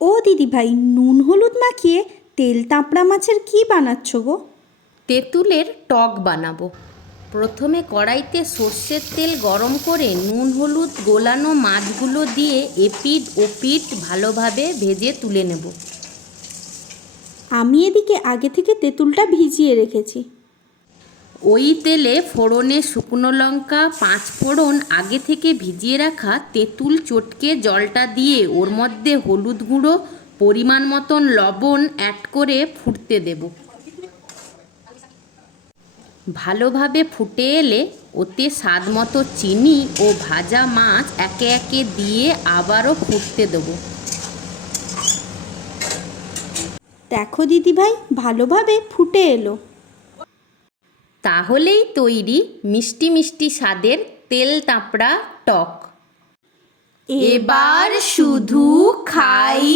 ও দিদিভাই, নুন হলুদ মাখিয়ে তেল তাপড়া মাছের কি বানাচ্ছ গো? তেঁতুলের টক বানাবো। প্রথমে কড়াইতে সর্ষের তেল গরম করে নুন হলুদ গোলানো মাছগুলো দিয়ে এপিঠ ওপিঠ ভালোভাবে ভেজে তুলে নেব। আমি এদিকে আগে থেকে তেঁতুলটা ভিজিয়ে রেখেছি। ওই তেলে ফোড়নে শুকনো লঙ্কা, পাঁচ ফোড়ন, আগে থেকে ভিজিয়ে রাখা তেঁতুল চটকে জলটা দিয়ে ওর মধ্যে হলুদ গুঁড়ো, পরিমাণ মতন লবণ অ্যাড করে ফুটতে দেব। ভালোভাবে ফুটে এলে ওতে স্বাদ মতো চিনি ও ভাজা মাছ একে একে দিয়ে আবারও ফুটতে দেবো। দেখো দিদিভাই, ভালোভাবে ফুটে এলো। তাহলেই তৈরি মিষ্টি মিষ্টি স্বাদের তেল তাপড়া টক। এবার শুধু খাই।